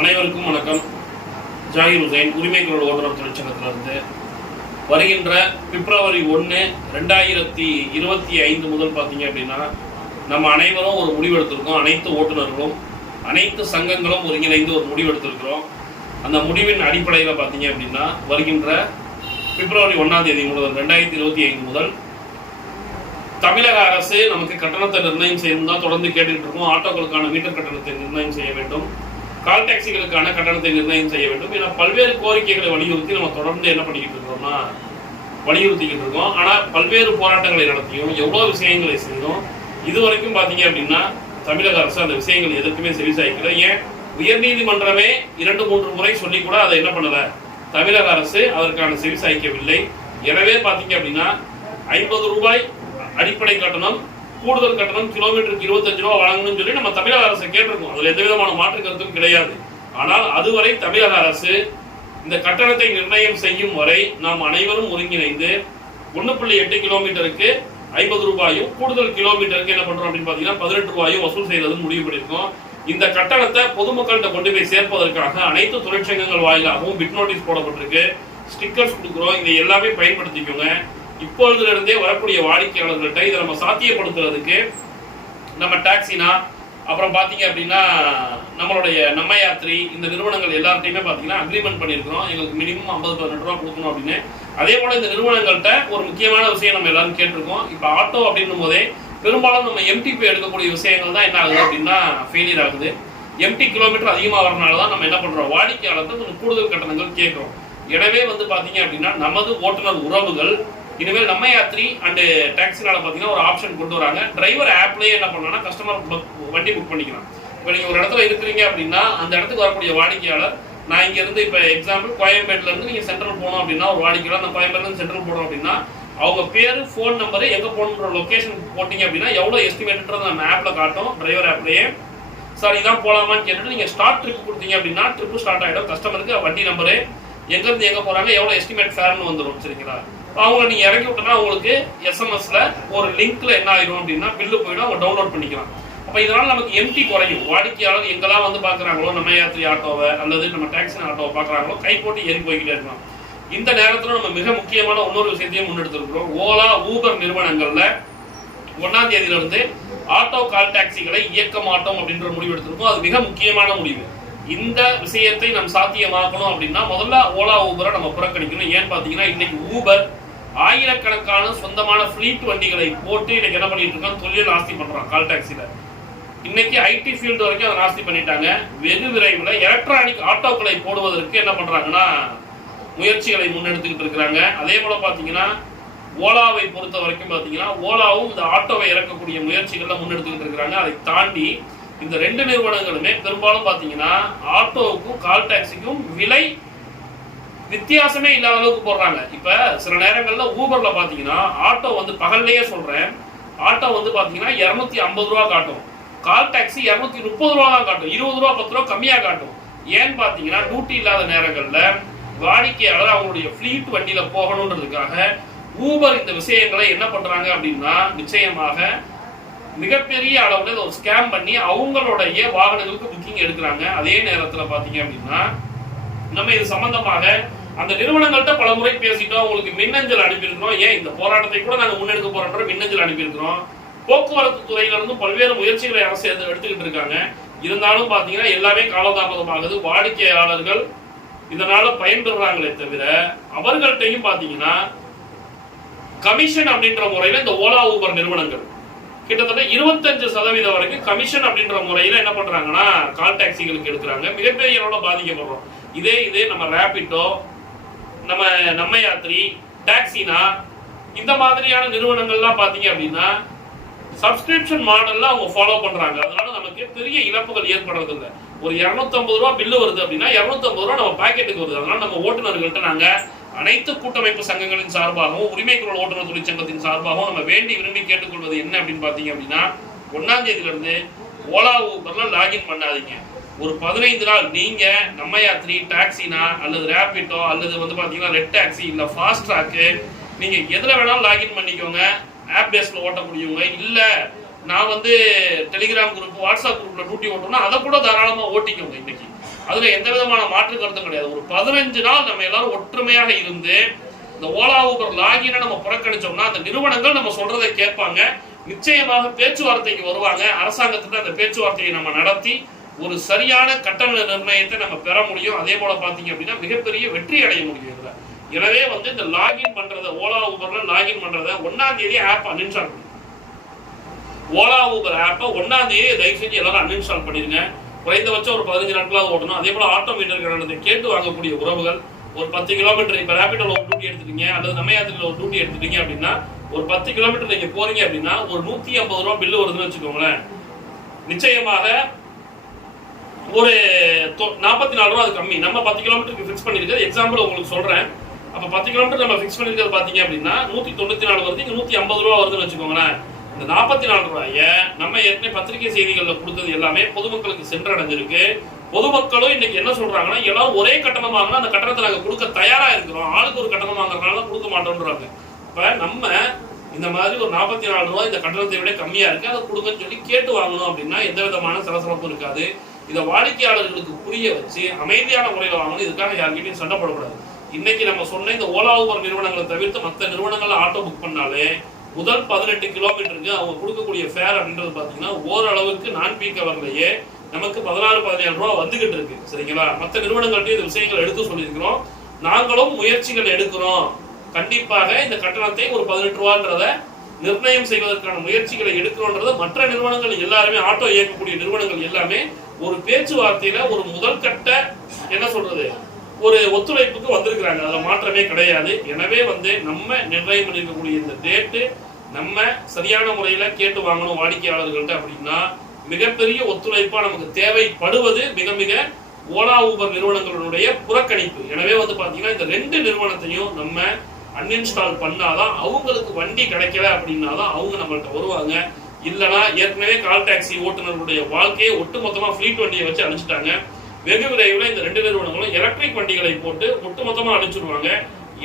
அனைவருக்கும் வணக்கம். ஜாகிர் ஹுசைன், உரிமை குரல் ஓட்டுநர் தொழிற்சங்கத்திலிருந்து. வருகின்ற பிப்ரவரி 1, 2025 முதல் பார்த்தீங்க அப்படின்னா நம்ம அனைவரும் ஒரு முடிவெடுத்திருக்கோம். அனைத்து ஓட்டுநர்களும் அனைத்து சங்கங்களும் ஒருங்கிணைந்து ஒரு முடிவெடுத்திருக்கிறோம். அந்த முடிவின் அடிப்படையில் பார்த்தீங்க அப்படின்னா வருகின்ற பிப்ரவரி 1ஆம் தேதி முதல் 2025 முதல் தமிழக அரசு நமக்கு கட்டணத்தை நிர்ணயம் செய்யணும் தான் தொடர்ந்து கேட்டுக்கிட்டு இருக்கோம். ஆட்டோக்களுக்கான மீட்டர் கட்டணத்தை நிர்ணயம் செய்ய வேண்டும், கால் டாக்ஸிகளுக்கான கட்டணத்தை நிர்ணயம் செய்ய வேண்டும் என பல்வேறு கோரிக்கைகளை வலியுறுத்தி நம்ம தொடர்ந்து என்ன பண்ணிக்கிட்டு இருக்கோம்னா வலியுறுத்திக்கிட்டு இருக்கோம். ஆனால் பல்வேறு போராட்டங்களை நடத்தியும் எவ்வளோ விஷயங்களை செய்யும் இதுவரைக்கும் பார்த்தீங்க அப்படின்னா தமிழக அரசு அந்த விஷயங்கள் எதற்குமே செவிசாய்க்கல. ஏன் உயர்நீதிமன்றமே 2-3 முறை சொல்லி கூட அதை என்ன பண்ணல, தமிழக அரசு அதற்கான செவிசாய்க்கவில்லை. எனவே பார்த்தீங்க அப்படின்னா 50 ரூபாய் அடிப்படை கட்டணம், கூடுதல் கட்டணம் கிலோமீட்டருக்கு 25 ரூபா வழங்கணும்னு சொல்லி நம்ம தமிழக அரசு கேட்டிருக்கோம். அதுல எந்த விதமான மாற்று கருத்தும் கிடையாது. ஆனால் அதுவரை தமிழக அரசு இந்த கட்டணத்தை நிர்ணயம் செய்யும் வரை நாம் அனைவரும் ஒருங்கிணைந்து 1.8 கிலோமீட்டருக்கு 50 ரூபாயும் கூடுதல் கிலோமீட்டருக்கு என்ன பண்றோம் அப்படின்னு பாத்தீங்கன்னா 18 ரூபாயும் வசூல் செய்யறதுன்னு முடிவு பண்ணியிருக்கோம். இந்த கட்டணத்தை பொதுமக்கள்கிட்ட கொண்டு போய் சேர்ப்பதற்காக அனைத்து தொழிற்சங்கங்கள் வாயிலாகவும் பிட் நோட்டீஸ் போடப்பட்டிருக்கு, ஸ்டிக்கர்ஸ் கொடுக்குறோம். இதை எல்லாமே பயன்படுத்திக்கோங்க. இப்பொழுதுல இருந்தே வரக்கூடிய வாடிக்கையாளர்கள்ட்ட இதை நம்ம சாத்தியப்படுத்துறதுக்கு நம்ம டாக்ஸினா, அப்புறம் பாத்தீங்க அப்படின்னா நம்மளுடைய நம்ம யாத்ரி, இந்த நிறுவனங்கள் எல்லார்ட்டையுமே பாத்தீங்கன்னா அக்ரிமெண்ட் பண்ணியிருக்கிறோம். எங்களுக்கு மினிமம் 50-18 ரூபா கொடுக்கணும் அப்படின்னு. அதே போல இந்த நிறுவனங்கள்ட்ட ஒரு முக்கியமான விஷயம் நம்ம எல்லாரும் கேட்டிருக்கோம். இப்ப ஆட்டோ அப்படின்னும் போதே பெரும்பாலும் நம்ம எம்டிபி எடுக்கக்கூடிய விஷயங்கள் தான் என்ன ஆகுது அப்படின்னா ஃபெயிலியர் ஆகுது. எம்டி கிலோமீட்டர் அதிகமாக வரனால தான் நம்ம என்ன பண்றோம், வாடிக்கையாளர்கிட்ட கொஞ்சம் கூடுதல் கட்டணங்கள் கேட்கிறோம். எனவே பாத்தீங்க அப்படின்னா நமது ஓட்டுநர் உறவுகள் இனிமேல் நம்ம யாத்ரி அண்ட் டாக்ஸினால பார்த்தீங்கன்னா ஒரு ஆப்ஷன் கொண்டு வராங்க. டிரைவர் ஆப்லேயே என்ன பண்ணலாம், கஸ்டமர் வண்டி புக் பண்ணிக்கலாம். இப்போ நீங்கள் ஒரு இடத்துல இருக்கிறீங்க அப்படின்னா அந்த இடத்துக்கு வரக்கூடிய வாடிக்கையாளர், நான் இங்கேருந்து இப்போ எக்ஸாம்பிள் கோயம்பேட்டில் இருந்து நீங்கள் சென்ட்ரல் போனோம் அப்படின்னா ஒரு வாடிக்கையாளர் நான் கோயம்பேட்டிலேருந்து சென்ட்ரல் போனோம் அப்படின்னா அவங்க பேர், ஃபோன் நம்பரு, எங்கே போகணுன்ற லொக்கேஷன் போட்டிங்க அப்படின்னா எவ்வளோ எஸ்டிமேட்டட் நம்ம ஆப்பில் காட்டும், டிரைவர் ஆப்லேயே. சார் இதான் போகலாமான்னு கேட்டுட்டு நீங்கள் ஸ்டார்ட் ட்ரிப் கொடுத்தீங்க அப்படின்னா ட்ரிப்பு ஸ்டார்ட் ஆகிடும். கஸ்டமருக்கு வண்டி நம்பரு, எங்கேருந்து எங்கே போகிறாங்க, எவ்வளோ எஸ்டிமேட் ஃபேர்னு வந்துடும். சரிங்களா? அவங்கள நீங்க இறக்கி விட்டோம்னா உங்களுக்கு எஸ்எம்எஸ்ல ஒரு லிங்க்ல என்ன ஆயிடும் அப்படின்னா பில்லு போயிடும், அவங்க டவுன்லோட் பண்ணிக்கலாம். அப்ப இதனால நமக்கு எம்டி குறையும். வாடிக்கையாளர் எங்கெல்லாம் வந்து பாக்குறாங்களோ நம்ம யாத்திரை ஆட்டோவை அல்லது நம்ம டாக்ஸி ஆட்டோவை பாக்குறாங்களோ கை போட்டு ஏறி போய்கிட்டே இருக்கலாம். இந்த நேரத்துல நம்ம மிக முக்கியமான இன்னொரு விஷயத்தையும் முன்னெடுத்திருக்கிறோம். ஓலா, ஊபர் நிறுவனங்கள்ல 1ஆம் தேதியில இருந்து ஆட்டோ கால் டாக்ஸிகளை இயக்க மாட்டோம் அப்படின்ற முடிவு எடுத்திருக்கோம். அது மிக முக்கியமான முடிவு. இந்த விஷயத்தை நம்ம சாத்தியமாக்கணும் அப்படின்னா முதல்ல ஓலா, ஊபரை நம்ம புறக்கணிக்கணும். ஏன்னு பாத்தீங்கன்னா இன்னைக்கு ஊபர் ஆயிரக்கணக்கான சொந்தமான ஃபிளீட் வண்டிகளை போட்டு இன்னைக்கு என்ன பண்ணிட்டு இருக்கான், தொழில் நாஸ்தி பண்றான் கால் டாக்ஸில. இன்னைக்கு ஐடி ஃபீல்டு வரைக்கும் அதை நாஸ்தி பண்ணிட்டாங்க. வெகு விரைவில் எலக்ட்ரானிக் ஆட்டோக்களை போடுவதற்கு என்ன பண்றாங்கன்னா முயற்சிகளை முன்னெடுத்துக்கிட்டு இருக்கிறாங்க. அதே போல பாத்தீங்கன்னா ஓலாவை பொறுத்த வரைக்கும் பாத்தீங்கன்னா ஓலாவும் இந்த ஆட்டோவை இறக்கக்கூடிய முயற்சிகள்ல முன்னெடுத்துக்கிட்டு இருக்கிறாங்க. அதை தாண்டி இந்த 2 நிறுவனங்களுமே பெரும்பாலும் பாத்தீங்கன்னா ஆட்டோவுக்கும் கால் டாக்ஸிக்கும் விலை வித்தியாசமே இல்லாத அளவுக்கு போடுறாங்க. இப்ப சில நேரங்கள்ல ஊபர்ல பாத்தீங்கன்னா ஆட்டோ வந்து பகல்லையே சொல்றேன், ஆட்டோ வந்து பாத்தீங்கன்னா 250 ரூபா காட்டும், கால் டாக்ஸி 230 ரூபா தான் காட்டும், 20 ரூபா 10 ரூபா கம்மியா காட்டும். ஏன்னு பாத்தீங்கன்னா டியூட்டி இல்லாத நேரங்கள்ல வாடிக்கையாளர் அவங்களுடைய ஃபிளீட் வண்டியில போகணுன்றதுக்காக ஊபர் இந்த விஷயங்களை என்ன பண்றாங்க அப்படின்னா நிச்சயமாக மிகப்பெரிய அளவுல ஒரு ஸ்கேம் பண்ணி அவங்களுடைய வாகனங்களுக்கு புக்கிங் எடுக்கிறாங்க. அதே நேரத்துல பாத்தீங்க அப்படின்னா நம்ம இது சம்பந்தமாக அந்த நிறுவனங்கள்ட்ட பல முறை பேசிட்டோம், உங்களுக்கு மின்னஞ்சல் அனுப்பியிருக்கிறோம். ஏன் இந்த போராட்டத்தை கூட நாங்கள் முன்னெடுக்க போறோன்ற மின்னஞ்சல் அனுப்பியிருக்கிறோம். போக்குவரத்து துறையில இருந்து பல்வேறு முயற்சிகளை அரசு எடுத்துக்கிட்டு இருக்காங்க. இருந்தாலும் பாத்தீங்கன்னா எல்லாமே காலதாமதமாகுது. வாடிக்கையாளர்கள் இதனால பயன்பெறாங்களே தவிர அவர்கள்ட்டையும் பாத்தீங்கன்னா கமிஷன் அப்படின்ற முறையில இந்த ஓலா, ஊபர் நிறுவனங்கள் கிட்டத்தட்ட 25% வரைக்கும் கமிஷன் அப்படின்ற முறையில என்ன பண்றாங்கன்னா கால் டாக்ஸிகளுக்கு எடுக்கிறாங்க. மிகப்பெரிய அளவுல பாதிக்கப்படுறோம். இதே நம்ம ரேபிட்டோ, நம்ம யாத்ரி, டாக்ஸினா இந்த மாதிரியான நிறுவனங்கள்லாம் பாத்தீங்க அப்படின்னா சப்ஸ்கிரிப்ஷன் மாடல்ல அவங்க ஃபாலோ பண்றாங்க. அதனால நமக்கு பெரிய இழப்புகள் ஏற்படுறது இல்லை. ஒரு 250 ரூபா பில்லு வருது அப்படின்னா 250 ரூபா நம்ம பாக்கெட்டுக்கு வருது. அதனால நம்ம ஓட்டுநர்கள்ட்ட நாங்க அனைத்து கூட்டமைப்பு சங்கங்களின் சார்பாகவும் உரிமை குரல் ஓட்டுநர் தொழிற்சங்கத்தின் சார்பாகவும் நம்ம வேண்டி விரும்பி கேட்டுக்கொள்வது என்ன அப்படின்னு பாத்தீங்க அப்படின்னா 1ஆம் தேதியில இருந்து ஓலா, ஊபர்ல லாகின் பண்ணாதீங்க. ஒரு 15 நாள் நீங்க நம்ம யாத்ரி, டாக்ஸினா அல்லது ரேபிட்டோ அல்லது வந்து பாத்தீங்கன்னா ரெட் டாக்ஸி இல்ல ஃபாஸ்ட் ட்ராக் நீங்க எதுல வேணாலும் லாகின் பண்ணிக்கோங்க. ஆப் பேஸ்ல ஓட்டக்கூடியவங்க இல்ல நான் வந்து டெலிகிராம் குரூப், வாட்ஸ்அப் குரூப்ல டியூட்டி ஓட்டணும்னா அதை கூட தாராளமா ஓட்டிக்கோங்க. இன்னைக்கு அதுல எந்த விதமான மாற்று கருத்தும் கிடையாது. ஒரு 15 நாள் நம்ம எல்லாரும் ஒற்றுமையாக இருந்து இந்த ஓலா ஊபர் லாகினை நம்ம புறக்கணிச்சோம்னா அந்த நிறுவனங்கள் நம்ம சொல்றதை கேட்பாங்க. நிச்சயமாக பேச்சுவார்த்தைக்கு வருவாங்க. அரசாங்கத்துக்கு அந்த பேச்சுவார்த்தையை நம்ம நடத்தி ஒரு சரியான கட்டண நிர்ணயத்தை நம்ம பெற முடியும். அதே போல பாத்தீங்க அப்படின்னா மிகப்பெரிய வெற்றி அடைய முடியும் இதுல. எனவே இந்த லாகின் பண்றத ஓலா ஊபர்ல லாகின் பண்றத 1ஆம் தேதி ஆப் அன்இன்ஸ்டால் பண்ணுங்க. ஓலா ஊபர் ஆப்பை 1ஆம் தேதி தயவு செஞ்சு எல்லாரும் அன்இன்ஸ்டால் பண்ணிருங்க. குறைந்தபட்சம் ஒரு 15 நாட்களாவது ஓடணும். அதே போல ஆட்டோமீட்டர் கட்டணத்தை கேட்டு வாங்கக்கூடிய உறவுகள் ஒரு 10 கிலோமீட்டர் இப்ப ரேபிடோல ஒரு டியூட்டி எடுத்துட்டீங்க அல்லது நம்மயாத்திரில ஒரு டியூட்டி எடுத்துட்டீங்க அப்படின்னா ஒரு 10 கிலோமீட்டர் நீங்க போறீங்க அப்படின்னா ஒரு 150 ரூபாய் பில்லு வருதுன்னு வச்சுக்கோங்களேன். நிச்சயமாக ஒரு 44 ரூபாய் அது கம்மி. நம்ம 10 கிலோமீட்டருக்கு ஃபிக்ஸ் பண்ணிருக்கிறது எக்ஸாம்பிள் உங்களுக்கு சொல்றேன். அப்ப 10 கிலோமீட்டர் நம்ம ஃபிக்ஸ் பண்ணிருக்கிறது பாத்தீங்க அப்படின்னா 194 வருது, இங்க 150 ரூபாய் வருதுன்னு வச்சுக்கோங்களேன். இந்த 44 ரூபாய நம்ம ஏற்கனவே பத்திரிகை செய்திகள்ல கொடுத்தது எல்லாமே பொதுமக்களுக்கு சென்றடைஞ்சிருக்கு. பொதுமக்களும் இன்னைக்கு என்ன சொல்றாங்கன்னா எல்லாரும் ஒரே கட்டணம் வாங்கினா அந்த கட்டணத்தை நாங்க கொடுக்க தயாரா இருக்கிறோம், ஆளுக்கு ஒரு கட்டணம் வாங்குறதுனால கொடுக்க மாட்டோம்ன்றாங்க. இப்ப நம்ம இந்த மாதிரி ஒரு 44 ரூபாய் இந்த கட்டணத்தை விட கம்மியா இருக்கு, அதை கொடுங்கன்னு சொல்லி கேட்டு வாங்கணும் அப்படின்னா எந்த விதமான சலசலப்பும் இருக்காது. இதை வாடிக்கையாளர்களுக்கு புரிய வச்சு அமைதியான முறையில் வாங்கணும். இதுக்காக யார்கிட்டையும் சண்டை போடக்கூடாது. இன்னைக்கு நம்ம சொன்ன இந்த ஓலா ஊபர் நிறுவனங்களை தவிர்த்து மற்ற நிறுவனங்கள்ல ஆட்டோ புக் பண்ணாலே முதல் 18 கிலோமீட்டருக்கு அவங்க கொடுக்கக்கூடிய ஃபேர் அப்படின்றது பாத்தீங்கன்னா ஓரளவுக்கு நான் பீக் அவர்லயே நமக்கு 16-17 ரூபாய் வந்துகிட்டு இருக்கு. சரிங்களா? மற்ற நிறுவனங்கள்ட்ட இந்த விஷயங்கள் எடுத்து சொல்லியிருக்கிறோம். நாங்களும் முயற்சிகள் எடுக்கிறோம். கண்டிப்பாக இந்த கட்டணத்தை ஒரு 18 ரூபான்றத நிர்ணயம் செய்வதற்கான முயற்சிகளை எடுக்கிறோன்றத மற்ற நிறுவனங்கள் எல்லாருமே ஆட்டோ இயக்கக்கூடிய நிறுவனங்கள் எல்லாமே ஒரு பேச்சுவார்த்தையில ஒரு முதல் கட்ட என்ன சொல்றது ஒரு ஒத்துழைப்புக்கு வந்திருக்கிறாங்க. அதுல மாற்றமே கிடையாது. எனவே நம்ம நிர்ணயம் பண்ணிருக்கக்கூடிய இந்த டேட்டு நம்ம சரியான முறையில கேட்டு வாங்கணும் வாடிக்கையாளர்கள்ட்ட அப்படின்னா மிகப்பெரிய ஒத்துழைப்பா நமக்கு தேவைப்படுவது மிக மிக ஓலா ஊபர் நிறுவனங்களுடைய புறக்கணிப்பு. எனவே பாத்தீங்கன்னா இந்த 2 நிறுவனத்தையும் நம்ம அன்இன்ஸ்டால் பண்ணாதான் அவங்களுக்கு வண்டி கிடைக்கல அப்படின்னாதான் அவங்க நம்மள்ட்ட வருவாங்க. இல்லனா ஏற்கனவே கால் டாக்ஸி ஓட்டுநர்களுடைய வாழ்க்கையை ஒட்டுமொத்தமா ஃப்ளீட் வண்டியை வச்சு அனுப்பிச்சிட்டாங்க. வெகு விரைவில் இந்த 2 நிறுவனங்களும் எலக்ட்ரிக் வண்டிகளை போட்டு ஒட்டுமொத்தமா அனுப்பிச்சிருவாங்க.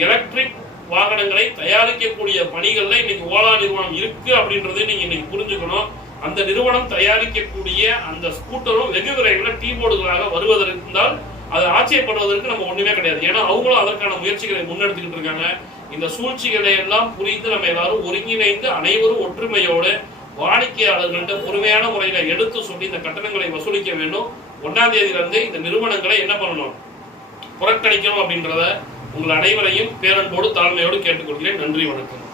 எலக்ட்ரிக் வாகனங்களை தயாரிக்கக்கூடிய பணிகள்ல இன்னைக்கு ஓலா நிறுவனம் இருக்கு அப்படின்றதை நீங்க இன்னைக்கு புரிஞ்சுக்கணும். அந்த நிறுவனம் தயாரிக்கக்கூடிய அந்த ஸ்கூட்டரும் வெகு விரைவில் டீ போர்டுகளாக வருவதற்கு இருந்தால் அதை ஆச்சரியப்படுவதற்கு நம்ம ஒண்ணுமே கிடையாது. ஏன்னா அவங்களும் அதற்கான முயற்சிகளை முன்னெடுத்துக்கிட்டு இருக்காங்க. இந்த சூழ்ச்சிகளை எல்லாம் புரிந்து நம்ம எல்லாரும் ஒருங்கிணைந்து அனைவரும் ஒற்றுமையோடு வாடிக்கையாளர்கள்ட்ட பொறுமையான முறையில எடுத்து சொல்லி இந்த கட்டணங்களை வசூலிக்க வேண்டும். 1ஆம் தேதியிலிருந்து இந்த நிறுவனங்களை என்ன பண்ணணும், புறக்கணிக்கணும் அப்படின்றத உங்கள் அனைவரையும் பேரன்போடு தாழ்மையோடு கேட்டுக்கொள்கிறேன். நன்றி, வணக்கம்.